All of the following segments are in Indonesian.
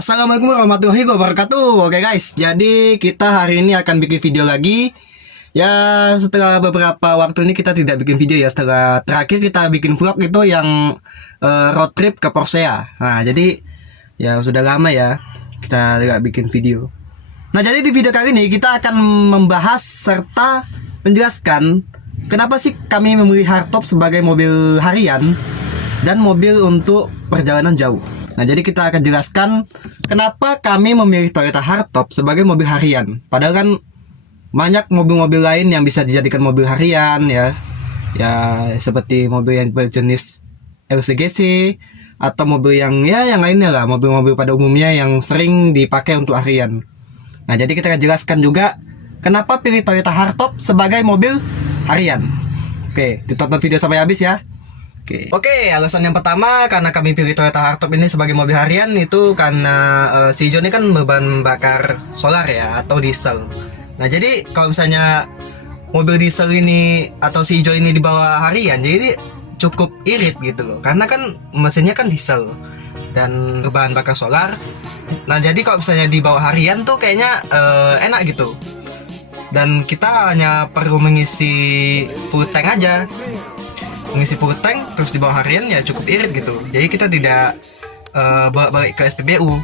Assalamualaikum warahmatullahi wabarakatuh. Oke guys, jadi kita hari ini akan bikin video lagi. Ya, setelah beberapa waktu ini kita tidak bikin video ya. Setelah terakhir kita bikin vlog itu yang road trip ke Porsea. Nah, jadi ya sudah lama ya kita tidak bikin video. Nah, jadi di video kali ini kita akan membahas serta menjelaskan kenapa sih kami memilih hardtop sebagai mobil harian dan mobil untuk perjalanan jauh. Nah, jadi kita akan jelaskan kenapa kami memilih Toyota hardtop sebagai mobil harian. Padahal kan banyak mobil-mobil lain yang bisa dijadikan mobil harian ya. Ya, seperti mobil yang berjenis LCGC atau mobil yang yang lainnya lah, mobil-mobil pada umumnya yang sering dipakai untuk harian. Nah, jadi kita akan jelaskan juga kenapa pilih Toyota hardtop sebagai mobil harian. Oke, ditonton video sampai habis ya. Oke, alasan yang pertama karena kami pilih Toyota hardtop ini sebagai mobil harian itu karena si Hijau ini kan beban bakar solar ya atau diesel. Nah, jadi kalau misalnya mobil diesel ini atau si Hijau ini dibawa harian, jadi cukup irit gitu loh. Karena kan mesinnya kan diesel dan beban bakar solar. Nah, jadi kalau misalnya dibawa harian tuh kayaknya enak gitu. Dan kita hanya perlu mengisi full tank aja. Mengisi full tank terus dibawa harian ya cukup irit gitu. Jadi kita tidak balik ke SPBU.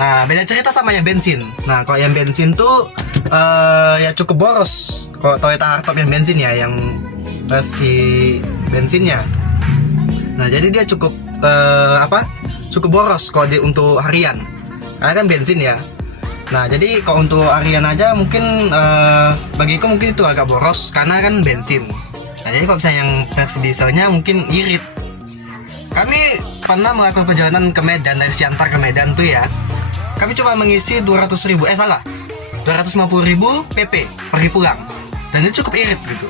Nah, beda cerita sama yang bensin. Nah, kalau yang bensin tuh ya cukup boros. Kalau Toyota hardtop yang bensin ya, yang versi bensinnya. Nah, jadi dia cukup cukup boros kalau untuk harian. Karena kan bensin ya. Nah, jadi kalau untuk harian aja mungkin bagiku mungkin itu agak boros karena kan bensin. Nah, jadi kalau misalnya yang versi dieselnya mungkin irit. Kami pernah melakukan perjalanan ke Medan, dari Siantar ke Medan tuh ya. Kami cuma mengisi 250.000 PP pergi pulang. Dan itu cukup irit gitu.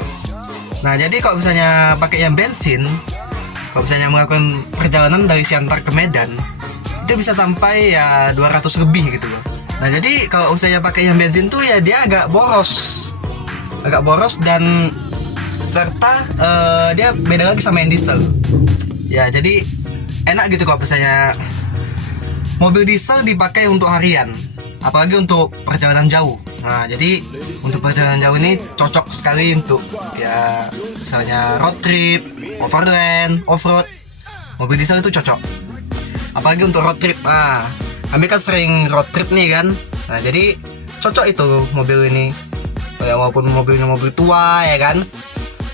Nah, jadi kalau misalnya pakai yang bensin, kalau misalnya melakukan perjalanan dari Siantar ke Medan, itu bisa sampai ya 200 lebih gitu loh. Nah, jadi kalau misalnya pakai yang bensin tuh ya dia agak boros. Agak boros dan serta dia beda lagi sama yang diesel. Ya, jadi enak gitu kalau misalnya mobil diesel dipakai untuk harian, apalagi untuk perjalanan jauh. Nah, jadi untuk perjalanan jauh ini cocok sekali untuk ya misalnya road trip, overland, off-road. Mobil diesel itu cocok. Apalagi untuk road trip. Nah, kami kan sering road trip nih kan. Nah, jadi cocok itu mobil ini. Ya, walaupun mobilnya mobil tua ya kan.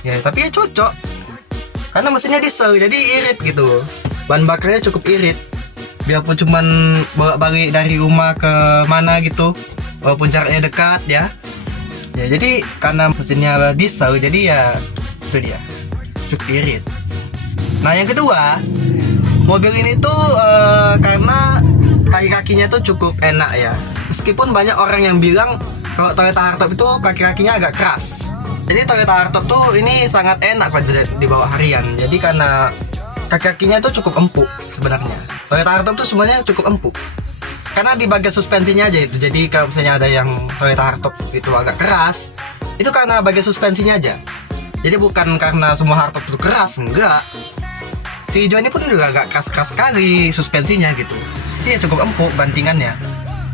Ya, tapi ya cocok. Karena mesinnya diesel, jadi irit gitu. Bahan bakarnya cukup irit. Biarpun cuman bolak-balik dari rumah ke mana gitu, walaupun jaraknya dekat ya. Ya, jadi karena mesinnya diesel, jadi ya itu dia. Cukup irit. Nah, yang kedua, mobil ini tuh karena kaki-kakinya tuh cukup enak ya. Meskipun banyak orang yang bilang kalau Toyota hardtop itu kaki-kakinya agak keras. Jadi Toyota hardtop tuh ini sangat enak kalau dibawa harian. Jadi karena kaki-kakinya tuh cukup empuk sebenarnya. Toyota hardtop tuh semuanya cukup empuk. Karena di bagian suspensinya aja itu. Jadi kalau misalnya ada yang Toyota hardtop itu agak keras, itu karena bagian suspensinya aja. Jadi bukan karena semua hardtop itu keras, enggak. Si Hijau ini pun juga agak keras-keras sekali suspensinya gitu. Jadi ya cukup empuk bantingannya.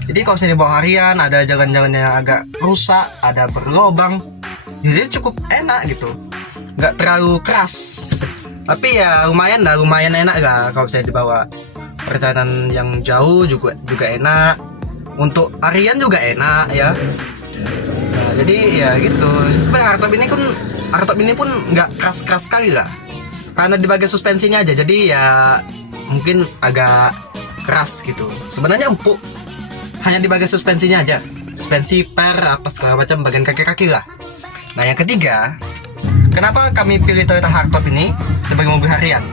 Jadi kalau misalnya dibawa harian, ada jalan-jalannya agak rusak, ada berlobang, jadi cukup enak gitu, nggak terlalu keras. Tapi ya lumayan enak lah kalau saya dibawa perjalanan yang jauh juga enak. Untuk harian juga enak ya. Nah, jadi ya gitu. Sebenarnya hardtop ini pun nggak keras sekali lah. Karena di bagian suspensinya aja, jadi ya mungkin agak keras gitu. Sebenarnya empuk. Hanya di bagian suspensinya aja. Suspensi, per, apa segala macam bagian kaki-kaki lah. Nah, yang ketiga, kenapa kami pilih Toyota hardtop ini sebagai mobil harian?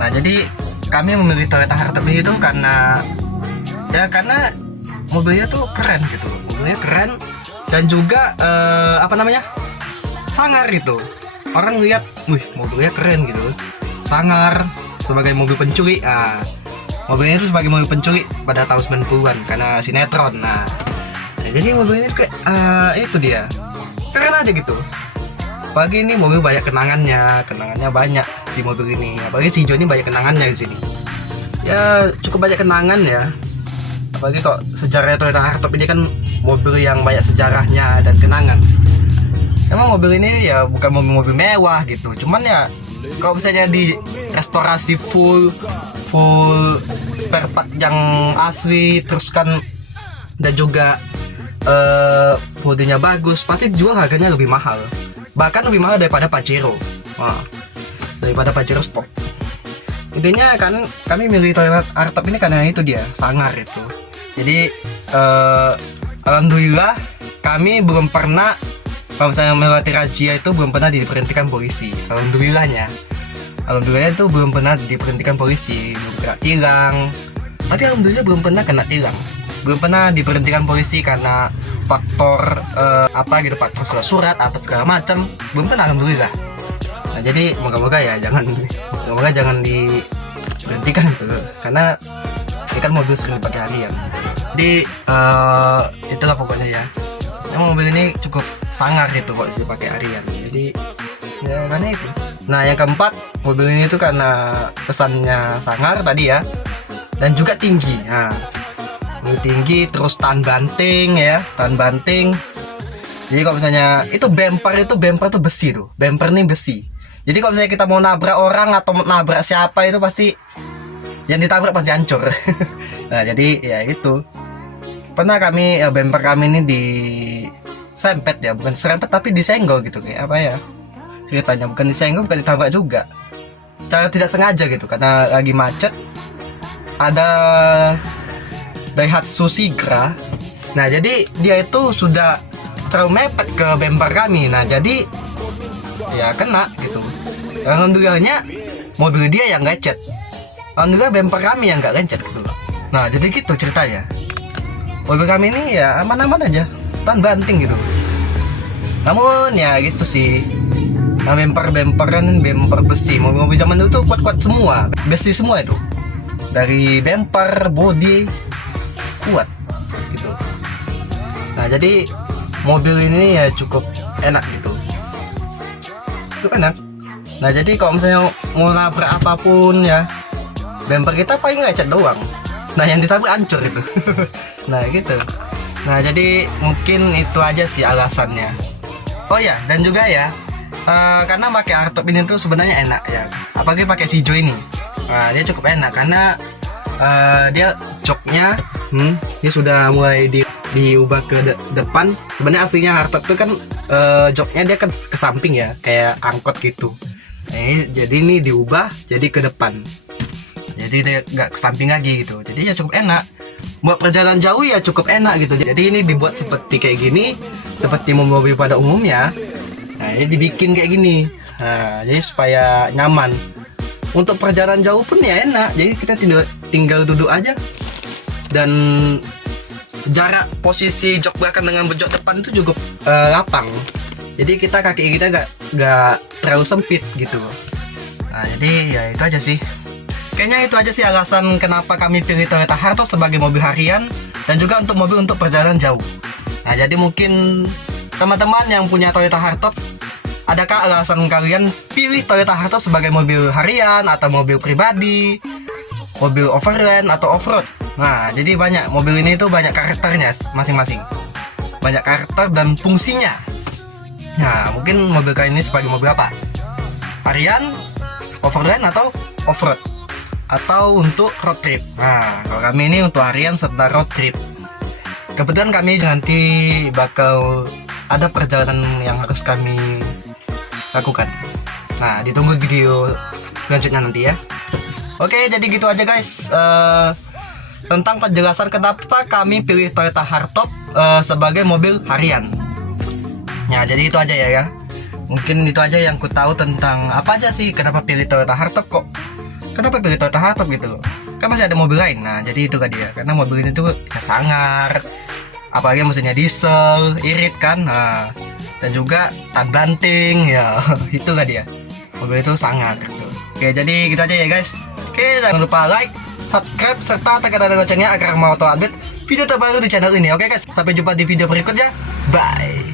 Nah, jadi kami memilih Toyota hardtop ini tuh karena mobilnya tuh keren gitu. Mobilnya keren dan juga sangar gitu. Orang lihat, wih, mobilnya keren gitu. Sangar sebagai mobil pencuri. Mobilnya itu sebagai mobil pencuri pada tahun 90-an karena sinetron. Nah, jadi mobil ini kayak itu dia. Keren aja gitu. Apalagi ini mobil banyak kenangannya banyak di mobil ini. Apalagi si Hijau ini banyak kenangannya di sini. Ya cukup banyak kenangan ya. apalagi kok sejarah Toyota Hardtop ini kan mobil yang banyak sejarahnya dan kenangan. Emang mobil ini ya bukan mobil-mobil mewah gitu, cuman ya kalau misalnya di restorasi full spare part yang asli, terus kan dan juga bodinya bagus, pasti jual harganya lebih mahal, bahkan lebih mahal daripada Pajero. Daripada Pajero Sport. Intinya kan kami milih Toyota Hardtop ini karena itu dia sangar itu. Jadi alhamdulillah kami belum pernah, kalau misalnya melewati razia itu belum pernah diberhentikan polisi. Alhamdulillahnya itu belum pernah diberhentikan polisi, belum kena tilang. Tapi alhamdulillah belum pernah kena tilang, belum pernah diberhentikan polisi karena faktor faktor surat apa segala macam, belum pernah alhamdulillah. Nah, jadi moga-moga ya jangan diberhentikan gitu, karena ini kan mobil sering dipakai harian. Jadi itulah pokoknya ya. Mobil ini cukup sangar itu kok dipakai harian. Jadi ya karena itu. Nah yang keempat, mobil ini tuh karena pesannya sangar tadi ya, dan juga tinggi. Nah tinggi, terus tahan banting ya, tahan banting. Jadi kalau misalnya itu bumper tuh besi tuh, bumper nih besi. Jadi kalau misalnya kita mau nabrak orang atau nabrak siapa itu pasti yang ditabrak pasti hancur. Nah jadi ya itu. Pernah kami bumper kami ini disempet ya, bukan serempet tapi disenggol gitu, kayak apa ya ceritanya, bukan disenggol, bukan ditabrak juga, secara tidak sengaja gitu, karena lagi macet ada Daihatsu Sigra. Nah jadi dia itu sudah terlalu mepet ke bumper kami, nah jadi ya kena gitu. Alhamdulillahnya mobil dia yang lecet, alhamdulillah bumper kami yang nggak lecet gitu. Nah jadi gitu ceritanya. Mobil kami ini ya aman-aman aja, tahan banting gitu. Namun ya gitu sih, nah bumper-bumperan bumper besi, mobil-mobil zaman dulu tuh kuat-kuat semua, besi semua itu, dari bumper, body kuat gitu. Nah jadi mobil ini ya cukup enak gitu, cukup enak. Nah jadi kalau misalnya mau nabrak apapun ya, bumper kita paling lecet doang, nah yang ditabrak hancur itu. Nah gitu. Nah jadi mungkin itu aja sih alasannya. Oh ya, dan juga ya karena pakai Hardtop ini tuh sebenarnya enak ya, apalagi pakai Shijou ini. Nah, dia cukup enak karena dia joknya dia sudah mulai diubah ke depan. Sebenarnya aslinya Hardtop tuh kan joknya dia kan ke samping ya, kayak angkot gitu. Jadi ini diubah jadi ke depan, jadi dia nggak ke samping lagi gitu. Jadi ya cukup enak buat perjalanan jauh, ya cukup enak gitu. Jadi ini dibuat seperti kayak gini, seperti mobil pada umumnya. Nah ini dibikin kayak gini, nah, jadi supaya nyaman untuk perjalanan jauh pun ya enak. Jadi kita tinggal duduk aja, dan jarak posisi jok belakang dengan jok depan itu cukup lapang. Jadi kaki kita nggak terlalu sempit gitu. Nah jadi ya itu aja sih. Kayaknya itu aja sih alasan kenapa kami pilih Toyota Hardtop sebagai mobil harian dan juga untuk mobil untuk perjalanan jauh. Nah jadi mungkin teman-teman yang punya Toyota Hardtop, adakah alasan kalian pilih Toyota Hardtop sebagai mobil harian atau mobil pribadi, mobil overland atau offroad? Nah jadi banyak, mobil ini tuh banyak karakternya masing-masing, banyak karakter dan fungsinya. Nah mungkin mobil kalian ini sebagai mobil apa? Harian, overland atau offroad, atau untuk road trip? Nah kalau kami ini untuk harian serta road trip. Kebetulan kami nanti bakal ada perjalanan yang harus kami lakukan. Nah ditunggu video selanjutnya nanti ya. Oke jadi gitu aja guys, tentang penjelasan kenapa kami pilih Toyota Hardtop sebagai mobil harian. Nah jadi itu aja ya. Mungkin itu aja yang ku tahu tentang apa aja sih kenapa pilih Toyota Hardtop kok. Kenapa pilih Toyota Hardtop gitu? Kan masih ada mobil lain. Nah jadi itu kan dia, karena mobil ini tuh ya sangar, apalagi mesinnya diesel, irit kan. Nah, dan juga tahan banting ya. Itu kan dia, mobil itu sangar gitu. Oke jadi gitu aja ya guys. Oke jangan lupa like, subscribe, serta tekan tanda loncengnya agar mau tahu update video terbaru di channel ini. Oke guys, sampai jumpa di video berikutnya. Bye.